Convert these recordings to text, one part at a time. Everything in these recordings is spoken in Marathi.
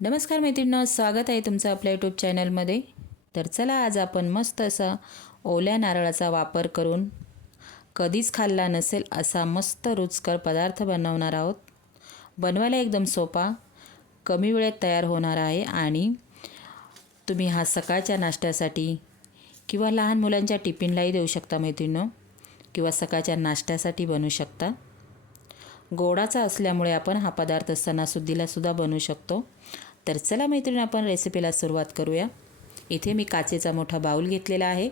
नमस्कार मैत्रिणींनो, स्वागत आहे तुमचं आपल्या यूट्यूब चॅनलमध्ये। तर चला आज आपण मस्त असा ओल्या नारळाचा वापर करून कधीच खाल्ला नसेल असा मस्त रुचकर पदार्थ बनवणार आहोत। बनवायला एकदम सोपा, कमी वेळेत तयार होणार आहे आणि तुम्ही हा सकाळच्या नाश्त्यासाठी किंवा लहान मुलांच्या टिफिनलाही देऊ शकता मैत्रिणींनो, किंवा सकाळच्या नाश्त्यासाठी बनवू शकता। गोडाचा असल्यामुळे आपण हा पदार्थ सणासुदीला सुद्धा बनवू शकतो। तर चला मैत्रिणी, आपण रेसिपीला सुरुवात करूया। इथे मी काचेचा मोठा बाउल घेतलेला आहे।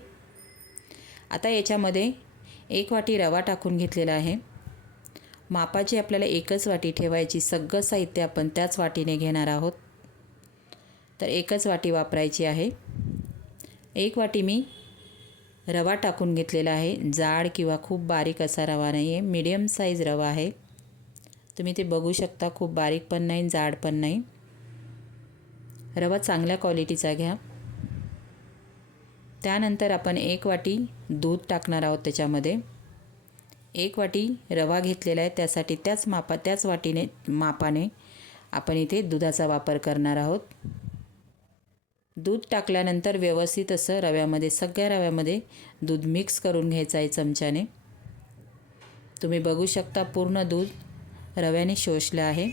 आता याच्यामध्ये 1 वाटी रवा टाकून घेतलेला आहे। मापाची आपल्याला एकच वाटी ठेवायची, सगळं साहित्य आपण त्याच वाटीने घेणार आहोत। तर एकच वाटी वापरायची आहे। 1 वाटी मी रवा टाकून घेतलेला आहे। जाड किंवा खूप बारीक असा रवा नाही आहे, मीडियम साईज रवा आहे। तुम्ही ते बघू शकता, खूप बारीक पण नाही, जाड पण नाही। रवा चांगल्या क्वालिटीचा घ्या। त्यानंतर आपण 1 वाटी दूध टाकणार आहोत त्याच्यामध्ये। 1 वाटी रवा घेतलेला आहे, त्यासाठी त्याच मापाने आपण इथे दुधाचा वापर करणार आहोत। दूध टाकल्यानंतर व्यवस्थित असं सगळ्या रव्यामध्ये दूध मिक्स करून घ्यायचं आहे चमच्याने। तुम्ही बघू शकता, पूर्ण दूध रव्याने शोषलं आहे।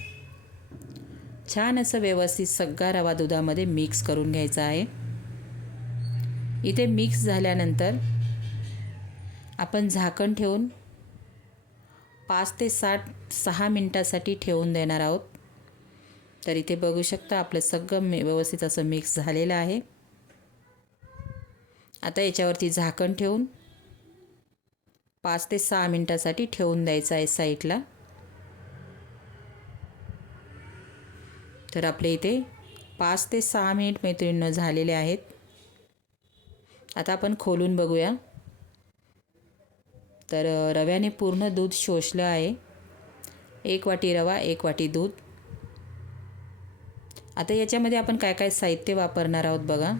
छान असं व्यवस्थित सगळा रवा दुधामध्ये मिक्स करून घ्यायचा आहे। इथे मिक्स झाल्यानंतर आपण झाकण ठेवून 5 ते 6 मिनिटासाठी ठेवून देणार आहोत। तर इथे बघू शकता, आपलं सगळं व्यवस्थित असं मिक्स झालेलं आहे। आता याच्यावरती झाकण ठेवून 5 ते 6 मिनिटासाठी ठेवून द्यायचं आहे साईडला। तर आपले इथे 5 ते 6 मिनिट मैत्रिणींनो झालेले आहेत। आता आपण खोलून बघूया। तर रव्याने पूर्ण दूध शोषलं आहे। 1 वाटी रवा, 1 वाटी दूध। आता याच्यामध्ये आपण काय काय साहित्य वापरणार आहोत बघा।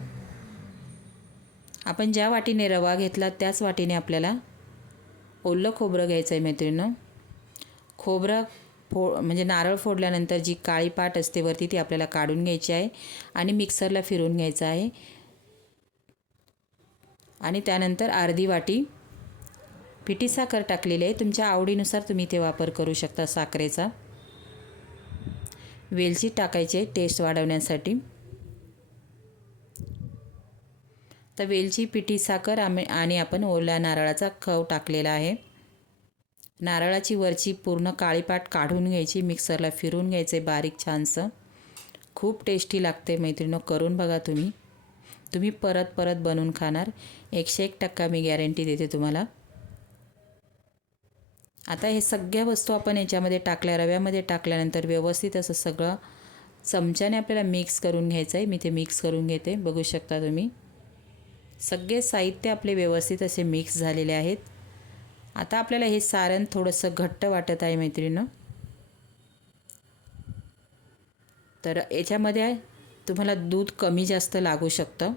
आपण ज्या वाटीने रवा घेतला त्याच वाटीने आपल्याला ओलं खोबरं घ्यायचं आहे मैत्रिणींनो। खोबरं म्हणजे नारळ फोडल्यानंतर जी काळी पाट असते वरती, ती आपल्याला काढून घ्यायची आहे आणि मिक्सरला फिरवून घ्यायचं आहे। आणि त्यानंतर अर्धी वाटी पिठी साखर टाकलेली आहे। तुमच्या आवडीनुसार तुम्ही ते वापर करू शकता साखरेचा। वेलची टाकायची आहे टेस्ट वाढवण्यासाठी। तर वेलची, पिठी साखर आणि आपण ओल्या नारळाचा खव टाकलेला आहे। नारळाची वरची पूर्ण काळी पाट काढून घ्यायची, मिक्सरला फिरवून घ्यायचे बारीक छानसं। खूप टेस्टी लागते मैत्रिणींनो, करून बघा तुम्ही। तुम्ही परत परत बनवून खाणार, 101% मी गॅरंटी देते तुम्हाला। आता हे सगळ्या वस्तू आपण याच्यामध्ये रव्यामध्ये टाकल्यानंतर व्यवस्थित असं सगळं चमच्याने आपल्याला मिक्स करून घ्यायचं आहे। मी ते मिक्स करून घेते, बघू शकता तुम्ही। सगळे साहित्य आपले व्यवस्थित असे मिक्स झालेले आहेत। आता आपल्याला हे सारण थोडंसं घट्ट वाटत आहे मैत्रिणींनो। तर याच्यामध्ये तुम्हाला दूध कमी जास्त लागू शकतं।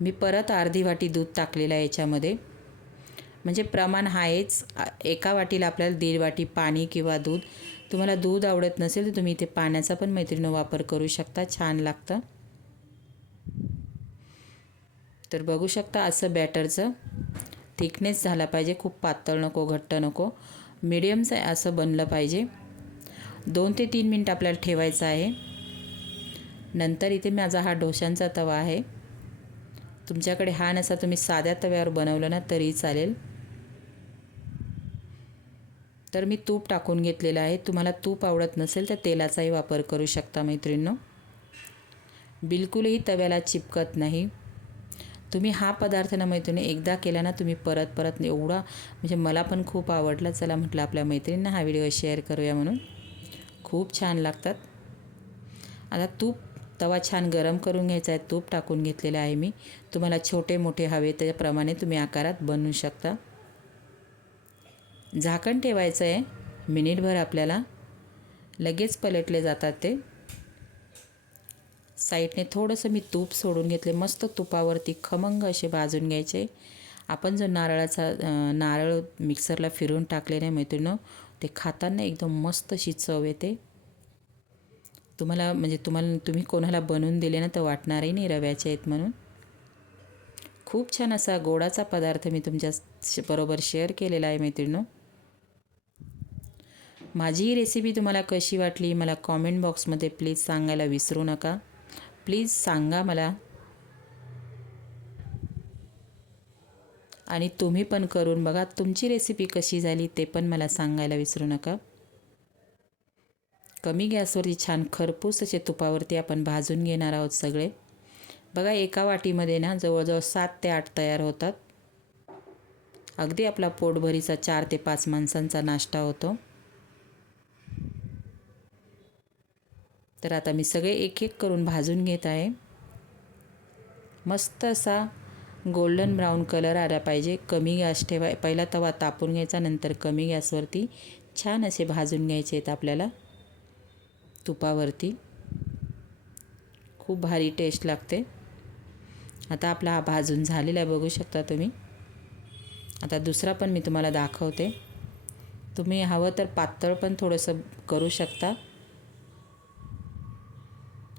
मी परत अर्धी वाटी दूध टाकलेलं आहे याच्यामध्ये, म्हणजे प्रमाण आहेच। 1 वाटीला आपल्याला 1.5 वाटी पाणी किंवा दूध। तुम्हाला दूध आवडत नसेल तर तुम्ही इथे पाण्याचा पण मैत्रिणींनो वापर करू शकता, छान लागतं। तर बघू शकता, असं बॅटरचं थिकनेस झाला पाहिजे, खूप पातळ नको, घट्ट नको, मीडियम असं बनलं पाहिजे। 2 ते 3 मिनिट आपल्याला ठेवायचं आहे। नंतर इथे माझा हा डोशांचा तवा आहे। तुमच्याकडे हा नसा, तुम्ही साध्या तव्यावर बनवलं ना तरी चालेल। तर मी तूप टाकून घेतलेलं आहे। तुम्हाला तूप आवडत नसेल तर तेलाचाही वापर करू शकता मैत्रिणींनो। बिलकुलही तव्याला चिपकत नाही। तुम्ही हा पदार्थ ना मैत्रिणी एकदा केला ना, तुम्ही परत परत एवढा, म्हणजे मला पण खूप आवडला। चला म्हटलं आपल्या मैत्रिणींना हा व्हिडिओ शेअर करूया म्हणून। खूप छान लागतात। आता तवा छान गरम करून घ्यायचा आहे। तूप टाकून घेतलेलं आहे मी। तुम्हाला छोटे मोठे हवे त्याप्रमाणे तुम्ही आकारात बनवू शकता। झाकण ठेवायचं आहे मिनिटभर, आपल्याला लगेच पलटले जातात ते। साईडने थोडंसं मी तूप सोडून घेतले, मस्त तुपावरती खमंग असे भाजून घ्यायचे। आपण जो नारळ मिक्सरला फिरवून टाकले नाही मैत्रिणींनो, ते खाताना एकदम मस्त अशी चव येते। तुम्ही कोणाला बनवून दिले ना तर वाटणारही नाही रव्याचे आहेत म्हणून. खूप छान असा गोडाचा पदार्थ मी तुमच्या बरोबर शेअर केलेला आहे मैत्रिणींनो. माझी ही रेसिपी तुम्हाला कशी वाटली मला कॉमेंट बॉक्समध्ये प्लीज सांगायला विसरू नका. प्लीज सांगा मला. आणि तुम्ही पण करून बघा, तुमची रेसिपी कशी झाली ते पण मला सांगायला विसरू नका. कमी गॅसवरती छान खरपूस असे तुपावरती आपण भाजून घेणार आहोत सगळे. बघा एका वाटीमध्ये ना जवळजवळ 7 ते 8 तयार होतात. अगदी आपला पोटभरीचा 4 ते 5 माणसांचा नाश्ता होतो. तर आता मी सगळे एक एक करून भाजून घेत आहे. मस्त असा गोल्डन ब्राऊन कलर आला पाहिजे. कमी गॅस ठेवा. पहिला तवा तापून घ्यायचा, नंतर कमी गॅसवरती छान असे भाजून घ्यायचे आहेत आपल्याला तुपावरती. खूप भारी टेस्ट लागते. आता आपला हा भाजून झालेला आहे बघू शकता तुम्ही. आता दुसरा पण मी तुम्हाला दाखवते. तुम्ही हवं तर पातळ पण थोडंसं करू शकता.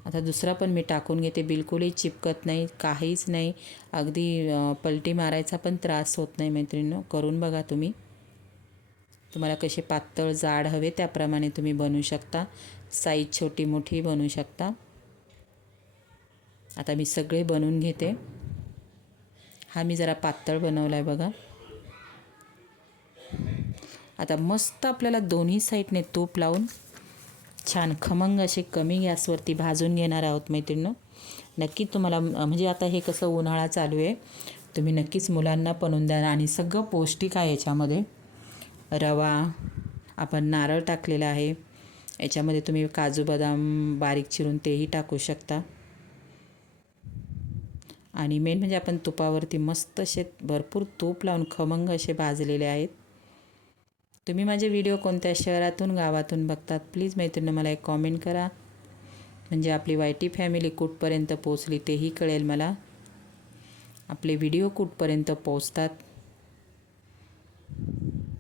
आता दुसरा पण मी टाकून घेते. बिलकुलही चिपकत नाही, काहीच नाही. अगदी पलटी मारायचा पण त्रास होत नाही मैत्रिणींनो. करून बघा तुम्ही. तुम्हाला कसे पातळ जाड हवे त्याप्रमाणे तुम्ही बनवू शकता. साईज छोटी मोठी बनवू शकता. आता मी सगळे बनवून घेते. हा मी जरा पातळ बनवला आहे बघा. आता मस्त आपल्याला दोन्ही साईडने तूप लावून छान खमंग असे कमी गॅसवरती भाजून घेणार आहोत मैत्रिणींनो. नक्की तुम्हाला म्हणजे आता हे कसं उन्हाळा चालू आहे, तुम्ही नक्कीच मुलांना बनवून द्या. आणि सगळं पौष्टिक आहे याच्यामध्ये. रवा, आपण नारळ टाकलेला आहे. याच्यामध्ये तुम्ही काजू बदाम बारीक चिरून तेही टाकू शकता. आणि मेन म्हणजे आपण तुपावरती मस्त असे भरपूर तूप लावून खमंग असे भाजलेले आहेत. तुम्ही माझे व्हिडिओ कोणत्या शहरातून गावातून बघतात प्लीज मैत्रिणी मला एक कॉमेंट करा. म्हणजे आपली YT फॅमिली कुठपर्यंत पोचली तेही कळेल मला. आपले व्हिडिओ कुठपर्यंत पोचतात.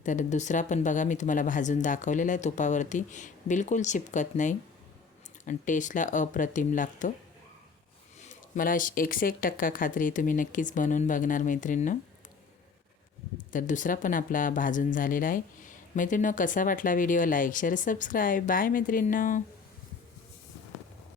तर दुसरा पण बघा मी तुम्हाला भाजून दाखवलेला आहे तुपावरती. बिलकुल चिपकत नाही आणि टेस्टला अप्रतिम लागतो. मला 101% खात्री तुम्ही नक्कीच बनवून बघणार मैत्रिणींनो. तर दुसरा पण आपला भाजून झालेला आहे. मैत्रिणींनो कसा वाटला video like share subscribe. Bye मैत्रिणींनो.